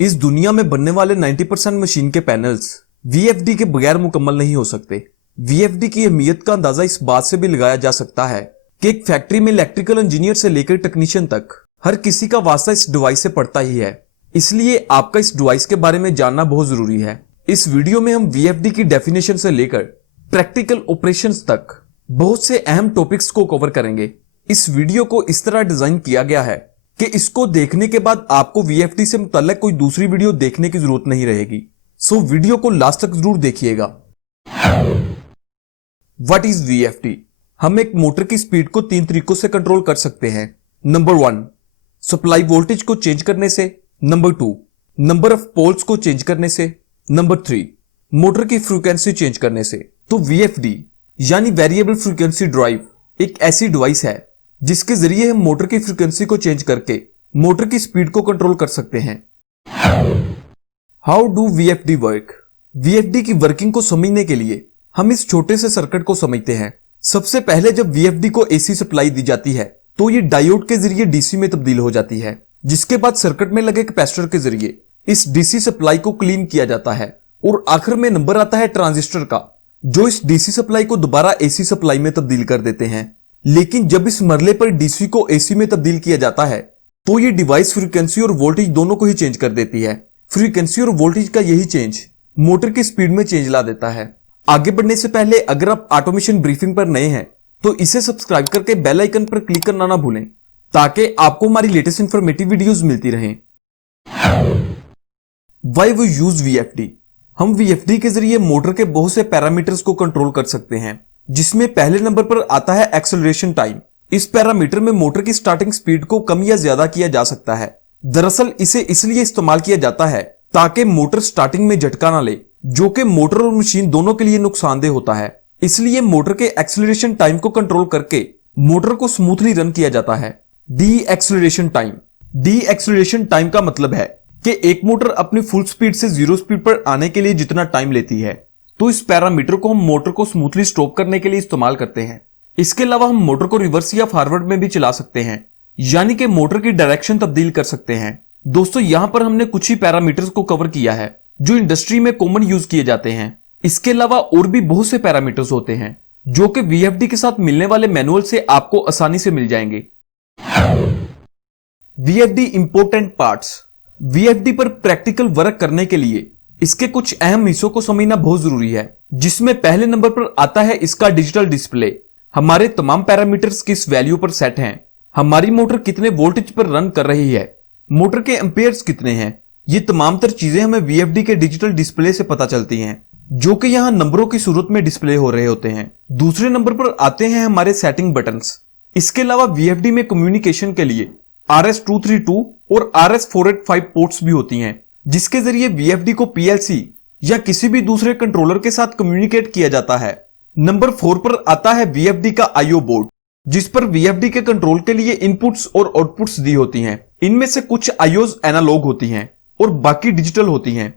इस दुनिया में बनने वाले 90% मशीन के पैनल्स वीएफडी के बगैर मुकम्मल नहीं हो सकते। वीएफडी की अहमियत का अंदाजा इस बात से भी लगाया जा सकता है कि एक फैक्ट्री में इलेक्ट्रिकल इंजीनियर से लेकर टेक्नीशियन तक हर किसी का वास्ता इस डिवाइस से पड़ता ही है। इसलिए आपका इस डिवाइस के बारे में जानना बहुत जरूरी है। इस वीडियो में हम वीएफडी की डेफिनेशन से लेकर प्रैक्टिकल ऑपरेशंस तक बहुत से अहम टॉपिक्स को कवर करेंगे। इस वीडियो को इस तरह डिजाइन किया गया है कि इसको देखने के बाद आपको वीएफडी से मुतल्लिक कोई दूसरी वीडियो देखने की जरूरत नहीं रहेगी। सो वीडियो को लास्ट तक जरूर देखिएगा। What is VFD? हम एक मोटर की स्पीड को 3 तरीकों से कंट्रोल कर सकते हैं। नंबर 1, सप्लाई वोल्टेज को चेंज करने से। नंबर 2, नंबर ऑफ पोल्स को चेंज करने से। नंबर 3, मोटर की फ्रीक्वेंसी चेंज करने से। तो वीएफडी यानी वेरिएबल फ्रीक्वेंसी ड्राइव एक ऐसी डिवाइस है जिसके जरिए हम मोटर की फ्रीक्वेंसी को चेंज करके मोटर की स्पीड को कंट्रोल कर सकते हैं। How do VFD work? VFD की वर्किंग को समझने के लिए हम इस छोटे से सर्किट को समझते हैं। सबसे पहले जब वीएफडी को एसी सप्लाई दी जाती है तो ये डायोड के जरिए डीसी में तब्दील हो जाती है, जिसके बाद सर्किट में लगे कैपेसिटर के जरिए इस डीसी सप्लाई को क्लीन किया जाता है और आखिर में नंबर आता है ट्रांजिस्टर का, जो इस डीसी सप्लाई को दोबारा एसी सप्लाई में तब्दील कर देते हैं। लेकिन जब इस मरले पर डीसी को एसी में तब्दील किया जाता है तो ये डिवाइस फ्रीक्वेंसी और वोल्टेज दोनों को ही चेंज कर देती है। फ्रीक्वेंसी और वोल्टेज का यही चेंज मोटर की स्पीड में चेंज ला देता है। आगे बढ़ने से पहले अगर आप ऑटोमेशन ब्रीफिंग पर नए हैं तो इसे सब्सक्राइब करके बेल आइकन पर क्लिक करना ना भूलें ताकि आपको हमारी लेटेस्ट इंफॉर्मेटिव वीडियोस मिलती रहें। Why we use VFD? हम वीएफडी के जरिए मोटर के बहुत से पैरामीटर्स को कंट्रोल कर सकते हैं, जिसमें पहले नंबर पर आता है एक्सेलरेशन टाइम। इस पैरामीटर में मोटर की स्टार्टिंग स्पीड को कम या ज्यादा किया जा सकता है। दरअसल इसे इसलिए इस्तेमाल किया जाता है ताकि मोटर स्टार्टिंग में झटका ना ले, जो कि मोटर और मशीन दोनों के लिए नुकसानदेह होता है। इसलिए मोटर के एक्सेलरेशन टाइम को कंट्रोल करके मोटर को स्मूथली रन किया जाता है। D acceleration time. D acceleration time का मतलब है कि एक मोटर अपनी फुल स्पीड से जीरो स्पीड पर आने के लिए जितना टाइम लेती है, तो इस पैरामीटर को हम मोटर को स्मूथली स्टॉप करने के लिए इस्तेमाल करते हैं। इसके अलावा हम मोटर को रिवर्स या फॉरवर्ड में भी चला सकते हैं, यानी कि मोटर की डायरेक्शन तब्दील कर सकते हैं। दोस्तों, यहां पर हमने कुछ ही पैरामीटर्स को कवर किया है जो इंडस्ट्री में कॉमन यूज किए जाते हैं। इसके अलावा और भी बहुत से पैरामीटर्स होते हैं जो कि वीएफडी के साथ मिलने वाले मैनुअल से आपको आसानी से मिल जाएंगे। VFD important parts. वीएफडी पर प्रैक्टिकल वर्क करने के लिए इसके कुछ अहम हिस्सों को समझना बहुत जरूरी है, जिसमें पहले नंबर पर आता है इसका डिजिटल डिस्प्ले। हमारे तमाम पैरामीटर्स किस वैल्यू पर सेट हैं, हमारी मोटर कितने वोल्टेज पर रन कर रही है, मोटर के एम्पेयर्स कितने हैं, ये तमाम तर चीजें हमें वीएफडी के डिजिटल डिस्प्ले से पता चलती हैं, जो कि यहां नंबरों की सूरत में डिस्प्ले हो रहे होते हैं। दूसरे नंबर पर आते हैं हमारे सेटिंग बटन्स। इसके अलावा वीएफडी में कम्युनिकेशन के लिए RS-232 और RS-485 पोर्ट्स भी होती हैं, जिसके जरिए वीएफडी को पीएलसी या किसी भी दूसरे कंट्रोलर के साथ कम्युनिकेट किया जाता है। नंबर 4 पर आता है वीएफडी का आईओ बोर्ड, जिस पर वीएफडी के कंट्रोल के लिए इनपुट्स और आउटपुट्स दी होती हैं। इनमें से कुछ आईओज एनालॉग होती हैं और बाकी डिजिटल होती हैं।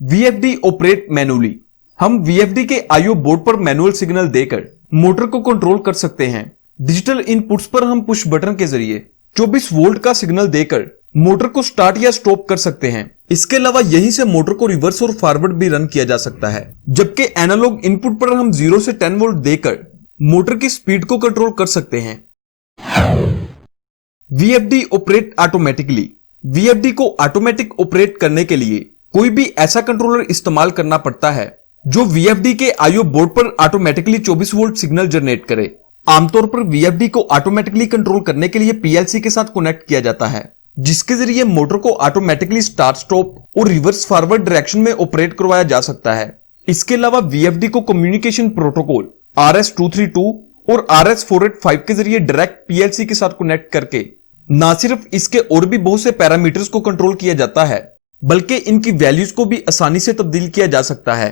VFD operate manually. हम वीएफडी के आईओ बोर्ड पर मैनुअल सिग्नल देकर मोटर को कंट्रोल कर सकते हैं। डिजिटल इनपुट्स पर हम पुश बटन के जरिए 24 वोल्ट का सिग्नल देकर मोटर को स्टार्ट या स्टॉप कर सकते हैं। इसके अलावा यहीं से मोटर को रिवर्स और फॉरवर्ड भी रन किया जा सकता है, जबकि एनालॉग इनपुट पर हम 0 से 10 वोल्ट देकर मोटर की स्पीड को कंट्रोल कर सकते हैं। VFD operate automatically. वीएफडी को ऑटोमेटिक ऑपरेट करने के लिए कोई भी ऐसा कंट्रोलर इस्तेमाल करना पड़ता है जो वीएफडी के आईओ बोर्ड पर ऑटोमेटिकली 24 वोल्ट सिग्नल जनरेट करे। आमतौर पर वीएफडी को ऑटोमेटिकली कंट्रोल करने के लिए पीएलसी के साथ कनेक्ट किया जाता है, जिसके जरिए मोटर को ऑटोमेटिकली स्टार्ट स्टॉप और रिवर्स फॉरवर्ड डायरेक्शन में ऑपरेट करवाया जा सकता है। इसके अलावा वीएफडी को कम्युनिकेशन प्रोटोकॉल RS-232 और RS-485 के जरिए डायरेक्ट पीएलसी के साथ कनेक्ट करके ना सिर्फ इसके और भी बहुत से पैरामीटर्स को कंट्रोल किया जाता है, बल्कि इनकी वैल्यूज को भी आसानी से तब्दील किया जा सकता है।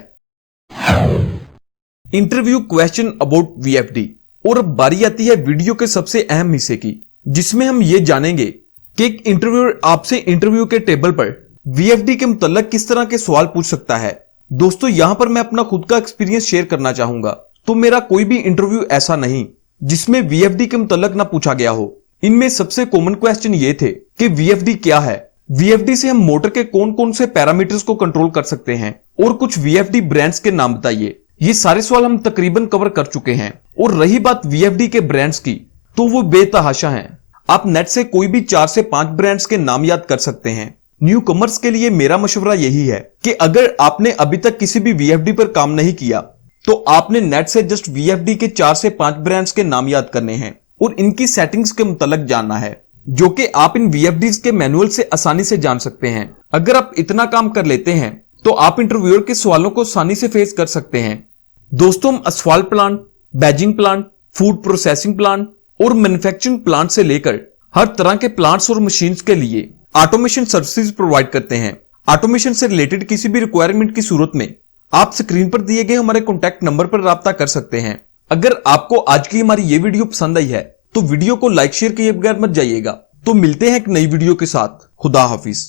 Interview question about VFD. और अब बारी आती है वीडियो के सबसे अहम हिस्से की, जिसमें हम ये जानेंगे कि एक इंटरव्यूअर आपसे इंटरव्यू के टेबल पर वीएफडी के मुतल्लिक किस तरह के सवाल पूछ सकता है। दोस्तों, यहां पर मैं अपना खुद का एक्सपीरियंस शेयर करना चाहूंगा। तो मेरा कोई भी इंटरव्यू ऐसा नहीं जिसमें वीएफडी के मुतल्लिक ना पूछा गया हो। इनमें सबसे कॉमन क्वेश्चन ये थे कि वीएफडी क्या है, VFD से हम मोटर के कौन कौन से पैरामीटर्स को कंट्रोल कर सकते हैं और कुछ VFD ब्रांड्स के नाम बताइए। ये सारे सवाल हम तकरीबन कवर कर चुके हैं। और रही बात VFD के ब्रांड्स की, तो वो बेतहाशा हैं। आप नेट से कोई भी 4 से 5 ब्रांड्स के नाम याद कर सकते हैं। न्यू कमर्स के लिए मेरा मशवरा यही है कि अगर आपने अभी तक किसी भी VFD पर काम नहीं किया तो आपने नेट से जस्ट VFD के 4 से 5 ब्रांड्स के नाम याद करने हैं और इनकी सेटिंग्स के मुतालिक जानना है, जो कि आप इन VFDs के मैनुअल से आसानी से जान सकते हैं। अगर आप इतना काम कर लेते हैं तो आप इंटरव्यूअर के सवालों को आसानी से फेस कर सकते हैं। दोस्तों, हम asphalt plant, badging plant, food processing plant और मैन्युफैक्चरिंग प्लांट से लेकर हर तरह के प्लांट्स और मशीन्स के लिए ऑटोमेशन सर्विसेज प्रोवाइड करते हैं। ऑटोमेशन से रिलेटेड किसी भी रिक्वायरमेंट की सूरत में आप स्क्रीन पर दिए गए हमारे कॉन्टैक्ट नंबर पर राब्ता कर सकते हैं। अगर आपको आज की हमारी ये वीडियो पसंद आई है तो वीडियो को लाइक शेयर किए बगैर मत जाइएगा। तो मिलते हैं एक नई वीडियो के साथ। खुदा हाफिज।